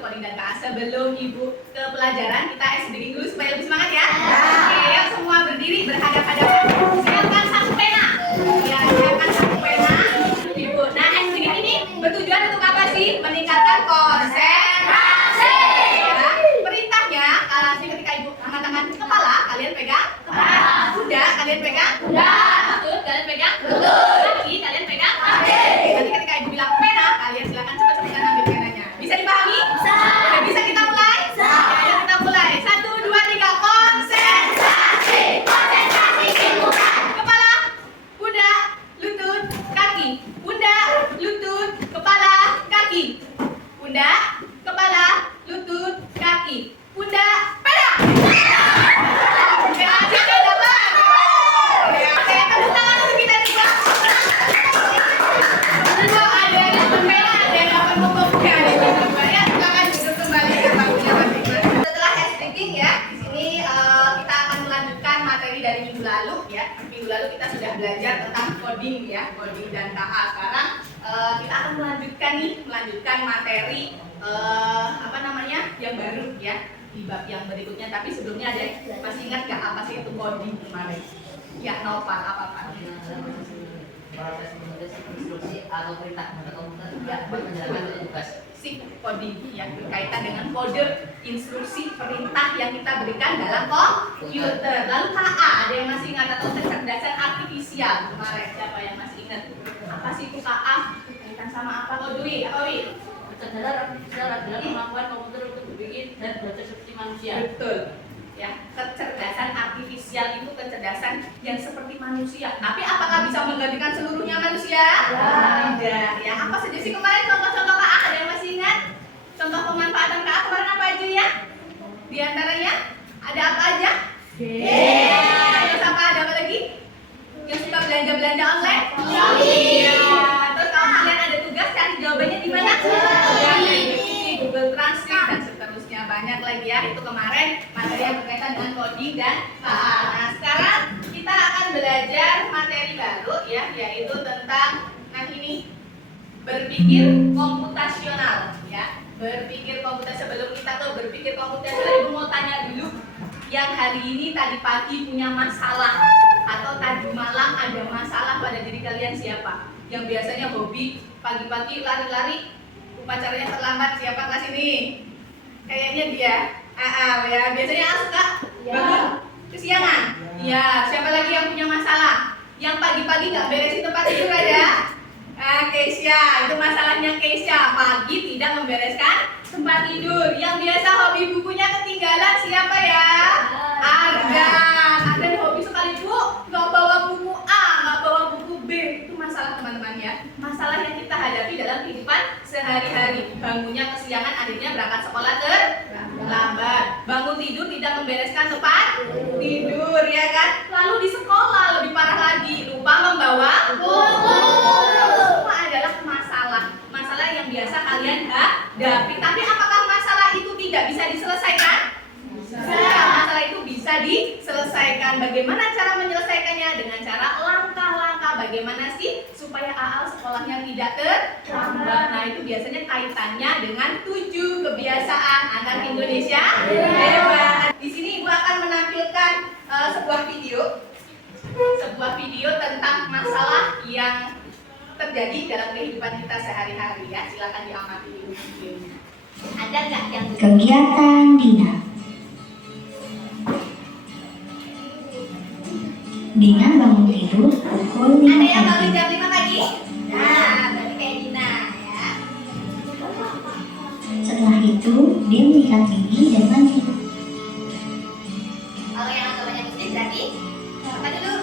coding dan KA. Sebelum Ibu ke pelajaran, kita SBG dulu supaya lebih semangat ya. Oke, yuk semua berdiri berhadap-hadapan. Siapkan satu pena. Ya, siapkan satu pena. Ibu. Nah, SBG ini bertujuan untuk apa sih? Meningkatkan konsentrasi. Ya. Perintahnya, ketika Ibu mengatakan kepala, kalian pegang kepala. Kuda, kalian pegang kuda. Lutut, kalian pegang lutut. Kaki, kalian pegang kaki. Nanti ketika Ibu bilang pena, kalian silakan cepat-cepat ambil penanya. Bisa dipahami? Bisa. Udah bisa kita mulai? Bisa. Ayo kita mulai. 1, 2, 3, konsentrasi. Konsentrasi dimulai. Kepala, kuda, lutut, kaki. Kuda, lutut, kepala, kaki. Kuda, kepala, lutut, kaki. Kuda, pena. Kita sudah belajar tentang coding ya, coding dan KA. Sekarang kita akan melanjutkan materi yang baru ya di bab yang berikutnya. Tapi sebelumnya ada masih ingat nggak apa sih itu coding kemarin? Ya, Nopal apa Pak? Proses menulis instruksi atau perintah kepada komputer buat menjalankan tugas. Coding yang berkaitan dengan kode instruksi perintah yang kita berikan dalam komputer. Lalu KA, ada yang masih ingat atau kecerdasan artifisial kemarin? Siapa yang masih ingat? Apa sih itu KA? Berkaitan sama apa? Oh, Dwi, apa Wi? Kecerdasan artifisial adalah kemampuan komputer untuk berpikir dan belajar seperti manusia. Betul. Ya, kecerdasan artifisial itu kecerdasan yang seperti manusia. Tapi apakah bisa menggantikan seluruhnya manusia? Tidak. Ya, apa saja sih kemarin contoh-contoh KA? Ada yang masih ingat? Contoh pemanfaatan KA kemarin apa aja ya? Di antaranya ada apa aja? Terus apa ada apa lagi? Yang suka belanja-belanja online? Iya. Terus kalau kalian ada tugas cari jawabannya di mana? Di Google Translate dan seterusnya, banyak lagi ya. Itu kemarin materi yang berkaitan dengan coding dan KA. Nah, sekarang kita akan belajar materi baru ya, yaitu tentang berpikir komputasional ya. Berpikir komputasional. Sebelum kita ke berpikir komputasional, Ibu mau tanya dulu, yang hari ini tadi pagi punya masalah atau tadi malam ada masalah pada diri kalian siapa? Yang biasanya hobi pagi-pagi lari-lari, upacaranya terlambat, siapa kelas ini? Kayaknya dia. Ya, biasanya suka bangun kesiangan. Ya, siapa lagi yang punya masalah? Yang pagi-pagi nggak beresin tempat tidur ada? Keisha, itu masalahnya Keisha. Pagi tidak membereskan tempat tidur. Yang biasa hobi bukunya ketinggalan siapa ya? Argan. Argan hobi sekali Bu, nggak bawa buku A, nggak bawa buku B. Itu masalah teman-teman ya. Masalah yang kita hadapi dalam kehidupan sehari-hari. Bangunnya kesiangan, akhirnya berangkat sekolah terlambat. Bangun tidur tidak membereskan tempat tidur ya kan. Lalu di sekolah lebih parah lagi, lupa membawa buku. Semua adalah masalah yang biasa kalian hadapi. Tapi apakah masalah itu tidak bisa diselesaikan? Bisa. Masalah itu bisa diselesaikan. Bagaimana cara menyelesaikannya? Dengan cara langkah-langkah. Bagaimana sih supaya Aal sekolahnya tidak terlambat? Nah, itu biasanya kaitannya dengan 7 kebiasaan anak Indonesia hebat. Di sini Ibu akan menampilkan sebuah video tentang masalah yang terjadi dalam kehidupan kita sehari-hari ya. Silakan diamati dulu videonya. Ada nggak yang kegiatan Dina? Dina bangun tidur pukul 5 Ada yang bangun pagi. jam 5 pagi? Nah, berarti kayak Dina ya. Setelah itu, dia menyikat gigi dan mandi. Kalau yang agak banyak muslim berarti apa dulu?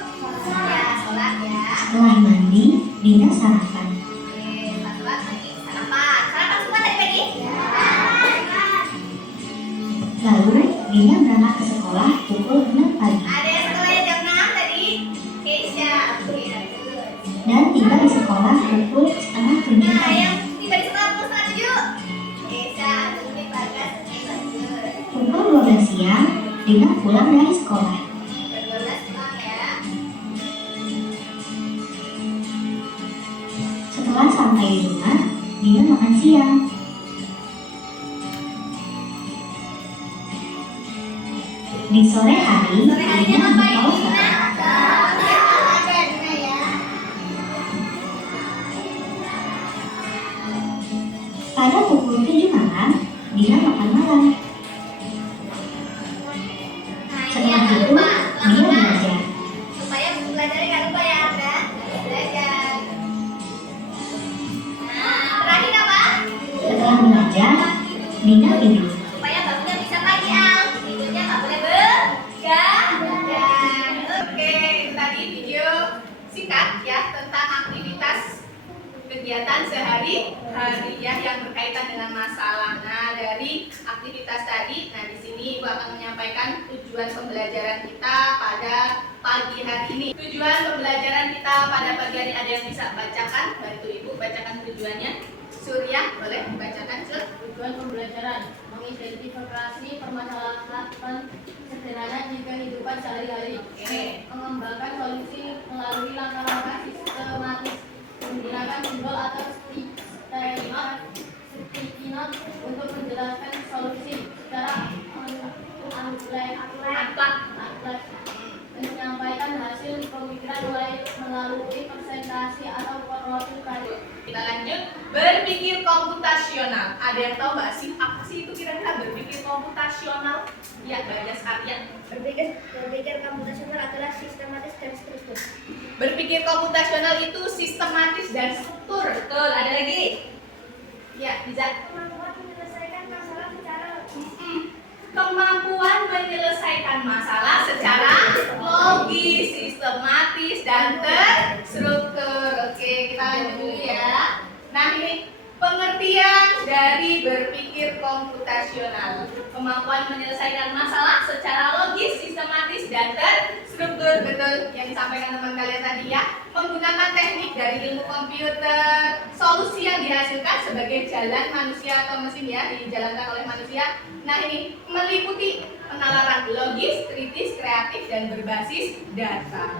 Ya, sholat ya. Setelah mandi, Dina sarapan. Oke, sholat lagi sarapan. Sarapan semua tadi pagi? Lalu, Dina berangkat ke sekolah pukul 6 pagi. Ada yang sekolahnya jam 6 tadi? Keisha. Oke, bagus. Dan tiba di sekolah pukul setengah 7 Nah, pagi. yang tiba di sekolah pukul setengah 7. Keisha, Umi, Bagas, Umi, bagus. Pukul 12 siang, Dina pulang dari sekolah. Berdua pulang ya. Setelah sampai di rumah, Dina makan siang. Di sore hari, Sore harinya Dina ngapain, di Dina? Ada Dina ya. Pada pukul 7 malam, Dina makan malam. Setelah itu, dia belajar. Supaya buku belajarnya nggak lupa ya, Anda. Belajar. Nah, terakhir apa? Setelah belajar, Dina tidur. Supaya bangunnya bisa pagi, Al. Tidurnya nggak boleh begadang. Oke, itu tadi video singkat ya tentang aktivitas kegiatan sehari-hari ya yang berkaitan dengan masalah. Nah, dari aktivitas tadi, nah di sini Ibu akan menyampaikan tujuan pembelajaran kita pada pagi hari ini. Tujuan pembelajaran kita pada pagi hari ada yang bisa bacakan? Bantu Ibu bacakan tujuannya. Surya, boleh dibacakan, Sur? Tujuan pembelajaran mengidentifikasi permasalahan sederhana di kehidupan sehari-hari, Oke. mengembangkan solusi melalui langkah-langkah sistematis, menggunakan simbol atau sticky note untuk menjelaskan solusi secara atlet, menyampaikan hasil pemikiran melalui presentasi atau PowerPoint. Kita lanjut, berpikir komputasional. Ada yang tahu nggak sih apa sih itu kira-kira berpikir komputasional? Ya, Bagas Arya. Berpikir komputasional adalah sistematis dan struktur. Berpikir komputasional itu sistematis dan struktur. Betul, ada lagi? Ya, bisa. Kemampuan menyelesaikan masalah secara Kemampuan menyelesaikan masalah secara logis, sistematis, dan terstruktur. Oke, kita lanjut dulu ya. Nah, ini pengertian dari berpikir komputasional. Kemampuan menyelesaikan masalah secara logis, sistematis, dan terstruktur. Betul yang disampaikan teman kalian tadi ya. Menggunakan teknik dari ilmu komputer, solusi yang dihasilkan sebagai jalan manusia atau mesin ya, dijalankan oleh manusia. Nah, ini meliputi penalaran logis, kritis, kreatif, dan berbasis data.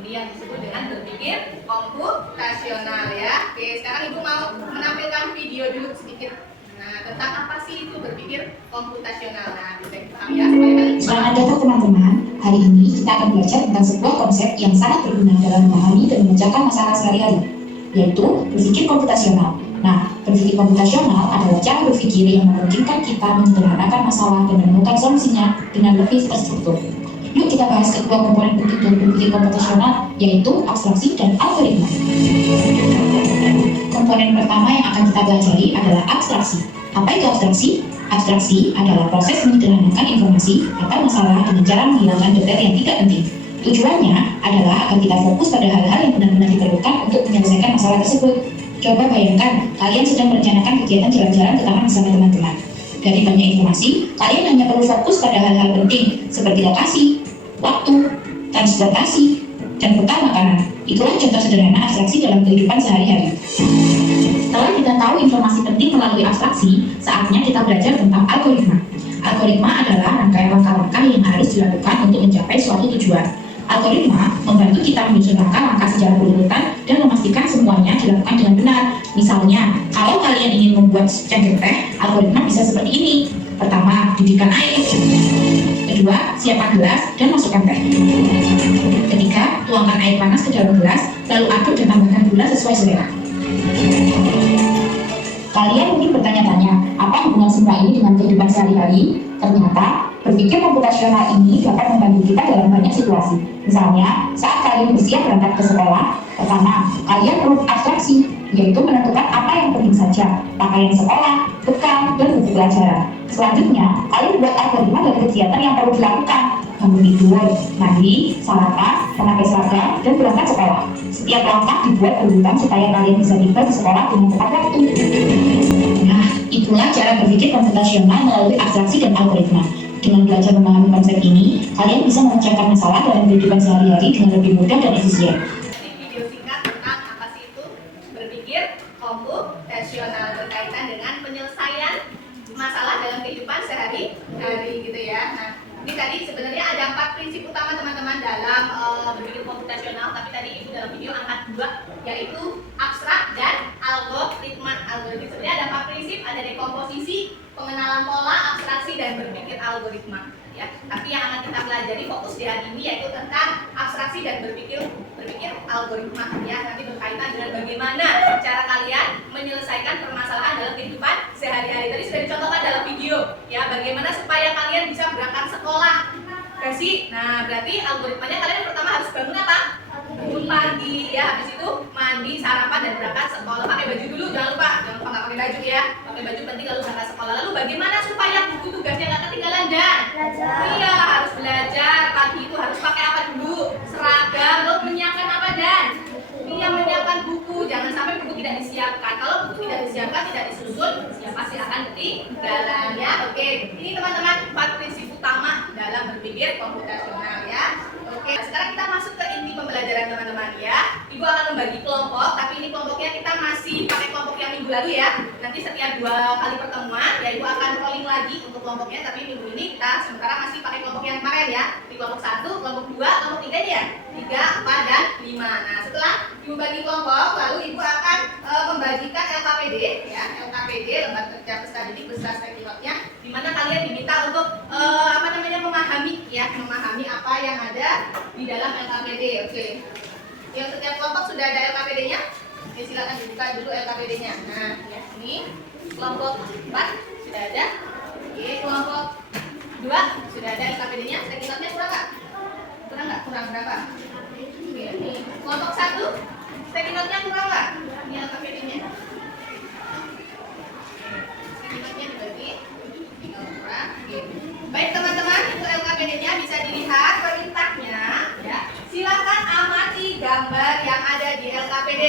Ini yang disebut dengan berpikir komputasional ya. Oke, sekarang Ibu mau menampilkan video dulu sedikit. Nah, tentang apa sih itu berpikir komputasional. Nah, bisa kita paham ya supaya kalian Selamat datang teman-teman. Hari ini kita akan belajar tentang sebuah konsep yang sangat berguna dalam memahami dan memecahkan masalah sehari-hari, yaitu berpikir komputasional. Nah, berpikir komputasional adalah cara berpikir yang memungkinkan kita menyederhanakan masalah dan menemukan solusinya dengan lebih terstruktur. Yuk kita bahas kedua komponen penting dari berpikir komputasional, yaitu abstraksi dan algoritma. Komponen pertama yang akan kita pelajari adalah abstraksi. Apa itu abstraksi? Abstraksi adalah proses menyederhanakan informasi atau masalah dengan cara menghilangkan detail yang tidak penting. Tujuannya adalah agar kita fokus pada hal-hal yang benar-benar diperlukan untuk menyelesaikan masalah tersebut. Coba bayangkan, kalian sedang merencanakan kegiatan jalan-jalan ke taman bersama teman-teman. Dari banyak informasi, kalian hanya perlu fokus pada hal-hal penting seperti lokasi, waktu, transportasi, dan bekal makanan. Itulah contoh sederhana abstraksi dalam kehidupan sehari-hari. Setelah kita tahu informasi penting melalui abstraksi, saatnya kita belajar tentang algoritma. Algoritma adalah rangkaian langkah-langkah yang harus dilakukan untuk mencapai suatu tujuan. Algoritma membantu kita menyusun langkah-langkah secara berurutan dan memastikan semuanya dilakukan dengan benar. Misalnya, kalau kalian ingin membuat secangkir teh, algoritma bisa seperti ini. Pertama, didihkan air. Kedua, siapkan gelas dan masukkan teh. Ketiga, tuangkan air panas ke dalam gelas, lalu aduk dan tambahkan gula sesuai selera. Kalian mungkin bertanya-tanya, apa hubungan semua ini dengan kehidupan sehari-hari? Ternyata, berpikir komputasional ini dapat membantu kita dalam banyak situasi. Misalnya, saat kalian bersiap berangkat ke sekolah, pertama, kalian perlu abstraksi, yaitu menentukan apa yang penting saja, pakaian sekolah, bekal, dan buku pelajaran. Selanjutnya, kalian buat algoritma dari kegiatan yang perlu dilakukan. Bangun tidur, mandi, sarapan, memakai seragam, dan berangkat sekolah. Setiap langkah dibuat berurutan supaya kalian bisa tiba di sekolah dengan tepat waktu. Nah, itulah cara berpikir komputasional melalui abstraksi dan algoritma. Dengan belajar memahami konsep ini, kalian bisa memecahkan masalah dalam kehidupan sehari-hari dengan lebih mudah dan efisien. Ini video singkat tentang apa sih itu berpikir komputasional berkaitan dengan penyelesaian masalah dalam kehidupan sehari-hari gitu ya. Nah, ini tadi sebenarnya ada 4 prinsip utama teman-teman dalam berpikir komputasional, tapi tadi Ibu dalam video angkat 2, yaitu abstrak dan algoritma. Algoritma sebenarnya ada 4 prinsip, ada dekomposisi, pengenalan pola, abstraksi, dan berpikir algoritma. ya. Tapi yang akan kita pelajari fokus di hari ini yaitu tentang abstraksi dan berpikir algoritma ya. Nanti berkaitan dengan bagaimana cara kalian menyelesaikan permasalahan dalam kehidupan sehari-hari. Tadi sudah dicontohkan dalam video ya, bagaimana supaya kalian bisa berangkat sekolah. Nah, berarti algoritmanya kalian pertama harus bangun apa? Bangun pagi ya, habis itu mandi, sarapan dan berangkat sekolah. Pakai baju dulu, jangan lupa nggak pakai baju ya. Pakai baju penting kalau berangkat sekolah. Lalu bagaimana supaya buku tugasnya nggak ketinggalan dan iya harus belajar. Pagi itu harus pakai apa dulu? Seragam. Lalu menyiapkan apa dan? Iya, menyiapkan buku. Jangan sampai buku tidak disiapkan. Kalau buku tidak disiapkan, tidak disusun, ya pasti akan ketinggalan ya. Oke, ini teman-teman 4 prinsip utama dalam berpikir komputasional ya. Oke, sekarang kita masuk ke inti pembelajaran teman-teman ya. Ibu akan membagi kelompok, tapi ini kelompoknya kita masih pakai kelompok yang minggu lalu ya. Nanti setiap 2 kali pertemuan ya Ibu akan rolling lagi untuk kelompoknya, tapi minggu ini kita sementara masih pakai kelompok yang kemarin ya. Di kelompok 1, kelompok 2, kelompok 3 ya. 3, 4 dan 5. Nah, setelah Ibu bagi kelompok, lalu Ibu akan membagikan LKPD ya. LKPD lembar kerja peserta didik beserta stakeholdernya, di mana kalian diminta untuk memahami apa yang ada di dalam LKPD. Oke. Yang setiap kelompok sudah ada LKPD-nya. Oke, silakan dibuka dulu LKPD-nya. Nah, ya, ini kelompok 4 sudah ada. Oke, kelompok 2 sudah ada LKPD-nya. Stakeholdernya kurang nggak? Kurang berapa? Oke, ini kelompok 1 stakeholdernya kurang nggak? Ini LKPD-nya. Stakeholdernya dibagi. Tinggal kurang. Oke. Baik teman-teman, untuk LKPD-nya bisa dilihat perintahnya ya. Silakan amati gambar yang ada di LKPD.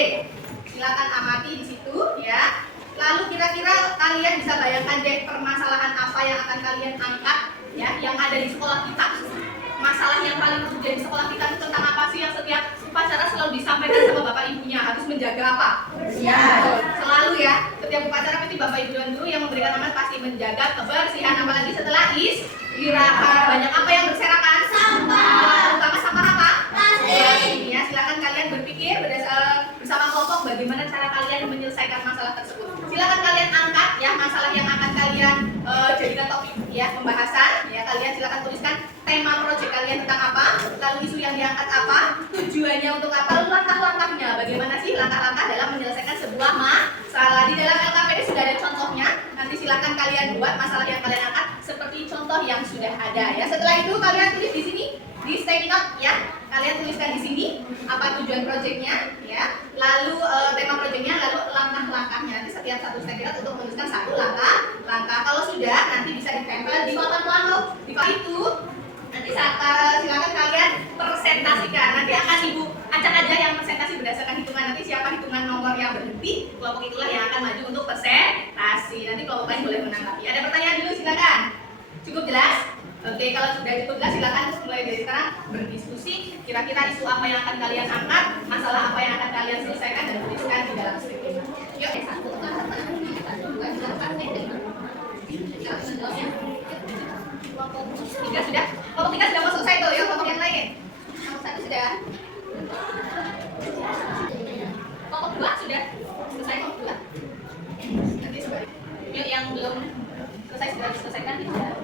Silakan amati di situ ya. Lalu kira-kira kalian bisa bayangkan deh permasalahan apa yang akan kalian angkat ya, yang ada di sekolah kita. Masalah yang paling terjadi di sekolah kita itu tentang apa sih, yang setiap upacara selalu disampaikan sama bapak ibunya, harus menjaga apa? Ya, selalu ya. Setiap upacara pasti bapak ibu dan guru yang memberikan amanat pasti menjaga kebersihan, apalagi setelah istirahat. Banyak apa yang berserakan? Sampah. Terutama sampah apa? Plastik. Ya, silakan kalian berpikir bersama kelompok bagaimana cara kalian menyelesaikan masalah tersebut. Silakan kalian angkat ya masalah yang akan kalian jadikan topik ya pembahasan ya. Kalian silakan tuliskan tema proyek kalian tentang apa, lalu isu yang diangkat apa, tujuannya untuk apa, lalu langkah-langkahnya bagaimana sih langkah-langkah dalam menyelesaikan sebuah masalah. Di dalam LKPD sudah ada contohnya. Nanti silakan kalian buat masalah yang kalian angkat seperti contoh yang sudah ada ya. Setelah itu kalian tulis di sini di sticky note ya. Kalian tuliskan di sini apa tujuan proyeknya ya, lalu tema proyeknya, lalu langkah-langkahnya. Nanti setiap satu sticky note untuk menuliskan satu langkah. Kalau sudah nanti bisa ditempel di papan plano. Di papan itu nanti silakan kalian presentasikan. Nanti akan Ibu acak aja yang presentasi berdasarkan hitungan. Nanti siapa hitungan nomor yang berhenti, kelompok itulah yang akan maju untuk presentasi. Nanti kelompok lain boleh menanggapi. Ada pertanyaan dulu silakan. Cukup jelas? Oke, kalau sudah cukup jelas silakan mulai dari sekarang berdiskusi. Kira-kira isu apa yang akan kalian angkat, masalah apa yang akan kalian selesaikan dan tuliskan di dalam skrip ini. Yuk, 1, 2, 3 sudah. Kelompok 3 sudah mau selesai tuh, yuk kelompok yang lain. Kelompok 1 sudah. Kelompok 2 sudah selesai kelompok 2. Nanti sebalik. Yuk yang belum selesai sudah diselesaikan di dalam.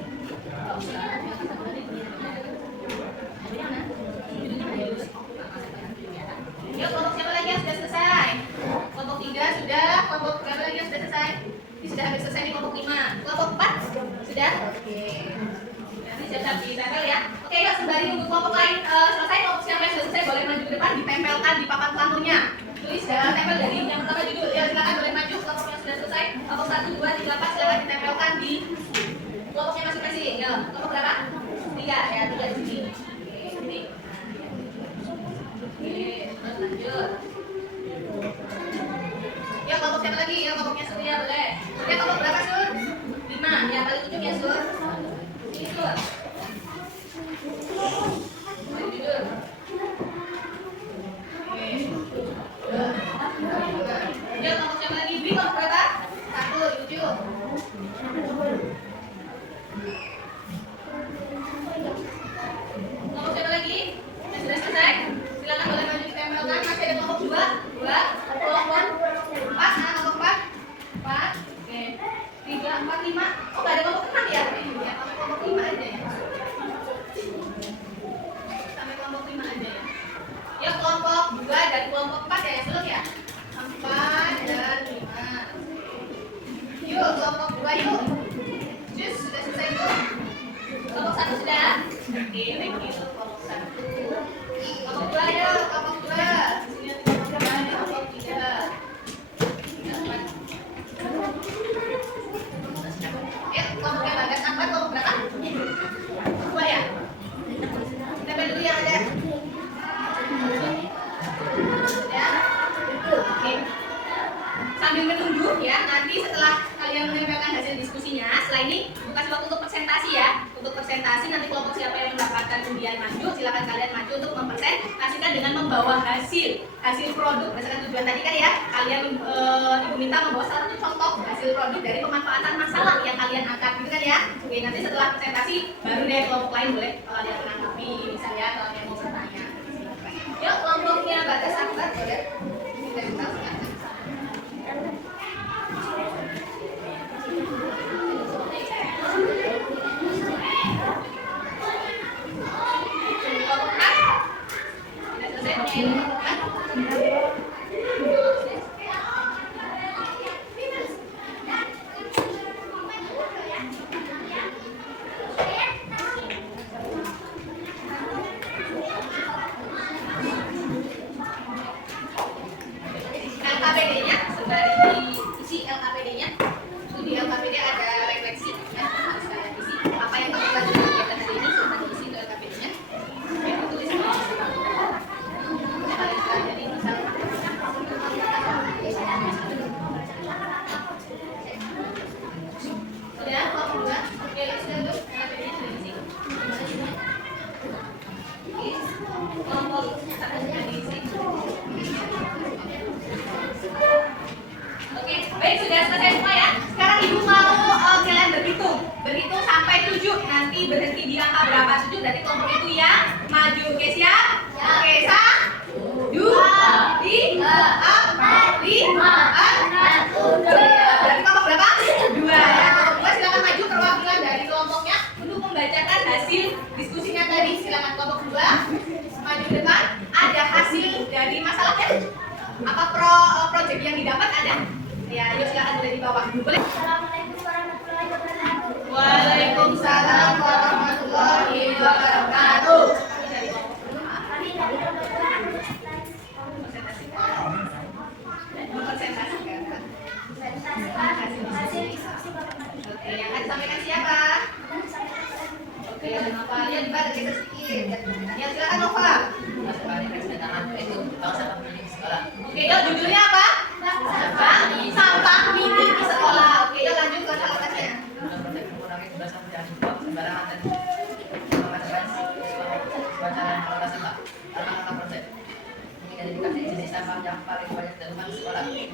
Yuk kelompok siapa lagi yang sudah selesai? Kelompok 3 sudah. Kelompok berapa lagi yang sudah selesai? Ini sudah habis selesai di kelompok 5. Kelompok 4 sudah? Oke. Nanti siap-siap ditempel ya. Oke, yuk sembari nunggu kelompok lain selesai, kelompok siapa yang sudah selesai boleh maju ke depan, ditempelkan di papan planonya. Tulis tempel dari yang pertama judul. Ya silakan boleh maju kelompok yang sudah selesai. Kelompok 1, 2, 3, 4 silakan ditempelkan di kelompoknya masing-masing. Ya, kelompok berapa? 3 ya, 3 di sini. Oke, sini. Oke, terus lanjut. Ya kelompok siapa lagi? Ya kelompoknya Surya boleh. Ya kelompok berapa Sur? 5. Ya paling ujung ya Sur. Sini Sur. Paling judul. Oke. Ya kelompok siapa lagi? Bi kelompok berapa? 1 di ujung. Kelompok siapa lagi? Yang sudah selesai? Silakan boleh maju ditempelkan. Masih ada kelompok 2, kelompok 4, kelompok 4, oke, 3, 4, 5. Oh nggak ada kelompok 6 ya? Ya kelompok 5 aja ya. 2 dan kelompok 4 ya, yang belum ya? 4 dan 5. Yuk, kelompok 2 yuk. Cus, sudah selesai yuk. Kelompok 1 sudah? Oke, thank you. Kelompok 1. Kelompok 2 yuk, kelompok 2. Sini kelompok 2, kelompok 3. Kelompok yang bagas apa? Kelompok berapa? 2 ya? Kita beli dulu yang ada. Ya? Oke. Sambil menunggu ya, nanti setelah kalian menyampaikan hasil diskusinya, setelah ini kasih waktu untuk presentasi ya. Untuk presentasi nanti kelompok siapa yang mendapatkan undian maju, silakan kalian maju untuk mempresentasikan dengan membawa hasil produk berdasarkan tujuan tadi kan ya. Kalian ibu minta membawa salah satu contoh hasil produk dari pemanfaatan masalah yang kalian angkat gitu kan ya. Oke, nanti setelah presentasi baru deh kelompok lain boleh kalian menanggapi bisa ya kalau yang mau bertanya. Yuk kelompoknya batas akbar boleh. Kita silakan. LKPD-nya sudah diisi LKPD-nya. Itu di LKPD ada refleksi ya, harus kalian isi. Apa yang kamu pelajari di kegiatan hari ini sudah diisi itu LKPD-nya. Ya, tulis di sini. Kalian pelajari misal. Sudah, kelompok 2. Oke, sudah tuh LKPD-nya sudah diisi. Kelompok 1 sudah diisi. Oke, baik sudah selesai semua ya. Sekarang ibu mau kalian berhitung sampai 7. Nanti berhenti di angka berapa 7 dari kelompok itu ya. Maju, oke siap? Oke, 1, 2, 3, 4, 5, 6, 7. Dari kelompok berapa? 2 ya. Kelompok 2 silakan maju perwakilan dari kelompoknya untuk membacakan hasil diskusinya tadi. Silakan kelompok 2 maju ke depan. Ada hasil dari masalahnya. Apa project yang didapat ada? Ya, yuk silakan boleh di bawah. Boleh? Assalamualaikum warahmatullahi wabarakatuh. Waalaikumsalam warahmatullahi wabarakatuh. Kami dari kelompok 2 Mempresentasikan hasil diskusi Bapak Ibu. Oke, yang akan disampaikan siapa? Oke, ada Nova. Lihat di bawah geser sedikit. Ya, silakan Nova. Oke, yuk judulnya apa? Sampah mini di sekolah. Oke, yuk lanjut ke kelasnya. Identifikasi jenis sampah yang paling banyak ditemukan di sekolah. 2.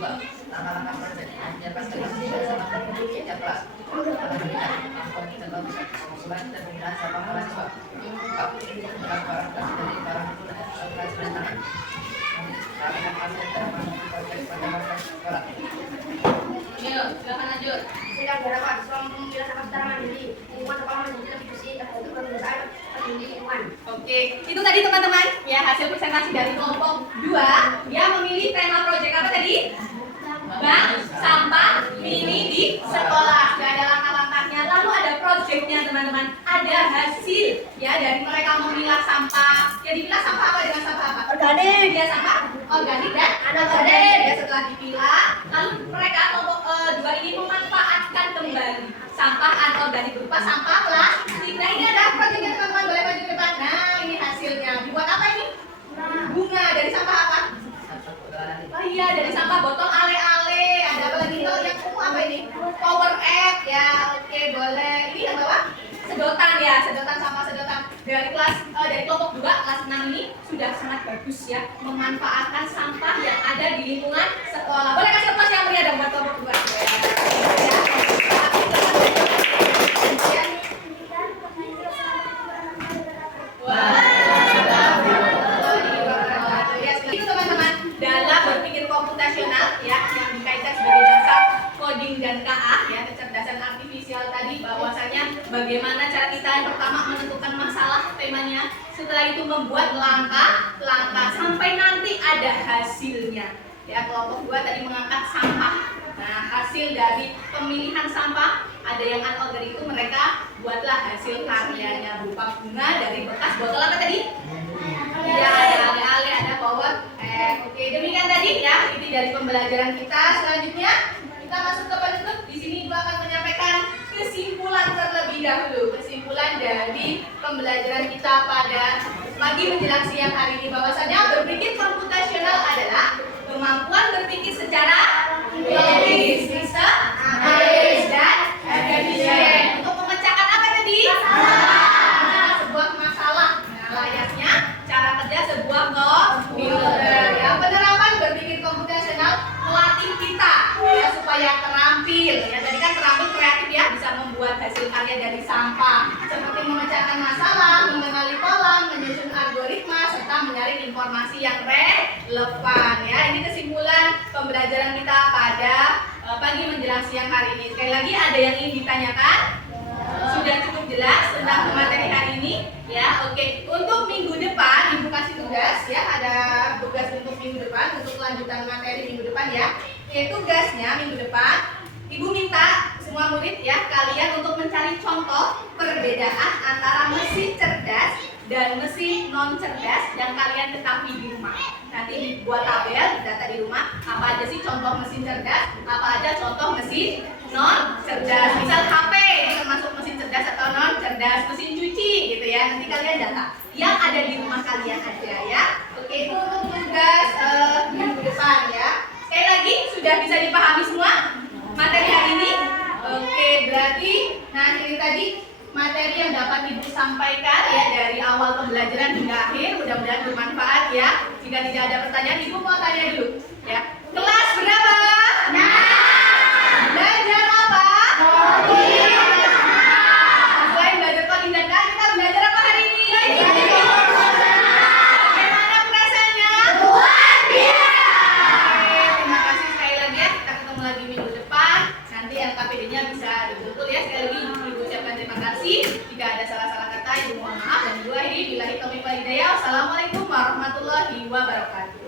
Langkah-langkah proses menyiapkan setiap sampah setiap kelas. Selain penggunaan sampah mahasiswa. 4. Barang bekas dari barang itu dan kelas berantakan. Lakukan hasil dalam proses pada masa sekolah. Yuk, silakan lanjut. Sidang gerakan selama memilah sampah secara mandiri. Lingkungan sekolah menjadi lebih bersih dan untuk pemeriksaan peduli lingkungan. Oke, itu tadi teman-teman ya hasil presentasi dari kelompok 2. Dia memilih tema proyek apa tadi? Bank sampah mini di sekolah. Sudah ada langkah-langkahnya. Lalu ada proyeknya teman-teman. Ada hasil ya dari mereka memilah sampah. Ya dipilah sampah apa dengan sampah apa? Organik. Ya sampah organik dan anorganik. Ya setelah dipilah, lalu mereka kelompok 2 ini memanfaatkan kembali sampah anorganik berupa sampah plastik. Nah ini ada proyeknya teman-teman, boleh maju ke depan. Nah ini hasilnya. Dibuat apa ini? Bunga dari sampah apa? Oh iya, dari sampah botol ale-ale. Ada apa lagi? Oh, yang ungu apa ini? Power App ya. Oke, boleh. Ini yang bawah? Sedotan ya, sedotan sampah sedotan. Dari kelompok 2 kelas 6 ini sudah sangat bagus ya memanfaatkan sampah yang ada di lingkungan sekolah. Boleh kasih aplaus yang meriah dong buat kelompok 2. Ya. Itu teman-teman dalam berpikir komputasional ya yang dikaitkan sebagai dasar coding dan KA ya kecerdasan artifisial tadi bahwasanya bagaimana cara kita yang pertama menentukan masalah temanya, setelah setelah itu membuat langkah sampai nanti ada hasilnya. Ya, kelompok 2 tadi mengangkat sampah. Nah, hasil dari pemilihan sampah ada yang unorganik itu mereka buatlah hasil karyanya berupa bunga dari bekas botol apa tadi? Ya, ada ale-ale, ada power. Oke, demikian tadi ya inti dari pembelajaran kita. Selanjutnya kita masuk ke penutup. Di sini Ibu akan menyampaikan kesimpulan terlebih dahulu. Kesimpulan dari pembelajaran kita pada pagi menjelang siang hari ini, bahwasanya berpikir komputasional adalah kemampuan berpikir secara logis, sistematis, dan efisien untuk memecahkan apa tadi? Memecahkan sebuah masalah. Nah, layaknya cara kerja sebuah komputer. Ya, penerapan berpikir komputasional melatih kita ya supaya terampil. Ya, tadi kan terampil kreatif ya, bisa membuat hasil karya dari sampah, seperti memecahkan masalah, mengenali pola, menyusun algoritma, serta menyaring informasi yang relevan. Ya, ini kesimpulan pembelajaran kita pada pagi menjelang siang hari ini. Sekali lagi, ada yang ingin ditanyakan? Sudah cukup jelas tentang materi hari ini? Ya, oke. Untuk minggu depan, Ibu kasih tugas ya, ada tugas untuk minggu depan, untuk kelanjutan materi minggu depan ya. Tugasnya minggu depan, Ibu minta semua murid ya, kalian untuk mencari contoh perbedaan antara mesin cerdas dan mesin non cerdas yang kalian ketahui di rumah. Nanti dibuat tabel data di rumah, apa aja sih contoh mesin cerdas, apa aja contoh mesin non cerdas. Misal HP ini termasuk mesin cerdas atau non cerdas, mesin cuci gitu ya. Nanti kalian data yang ada di rumah kalian aja ya. Oke, itu untuk tugas minggu depan ya. Sekali lagi, sudah bisa dipahami semua materi hari ini? Oke, berarti nah ini tadi materi yang dapat Ibu sampaikan ya dari awal pembelajaran hingga akhir. Mudah-mudahan bermanfaat ya. Jika tidak ada pertanyaan, Ibu mau tanya dulu ya. Kelas berapa? Belajar apa? Selain belajar coding dan K, kita belajar apa hari ini? Bagaimana perasaannya? Luar biasa. Oke, terima kasih sekali lagi ya. Kita ketemu lagi minggu depan. Nanti LKPD-nya bisa betul-betul ya. Sekali lagi Ibu ucapkan terima kasih. Jika ada salah-salah kata, Ibu mohon maaf. Dan Ibu akhiri billahi taufiq wal hidayah. Wassalamualaikum warahmatullahi wabarakatuh.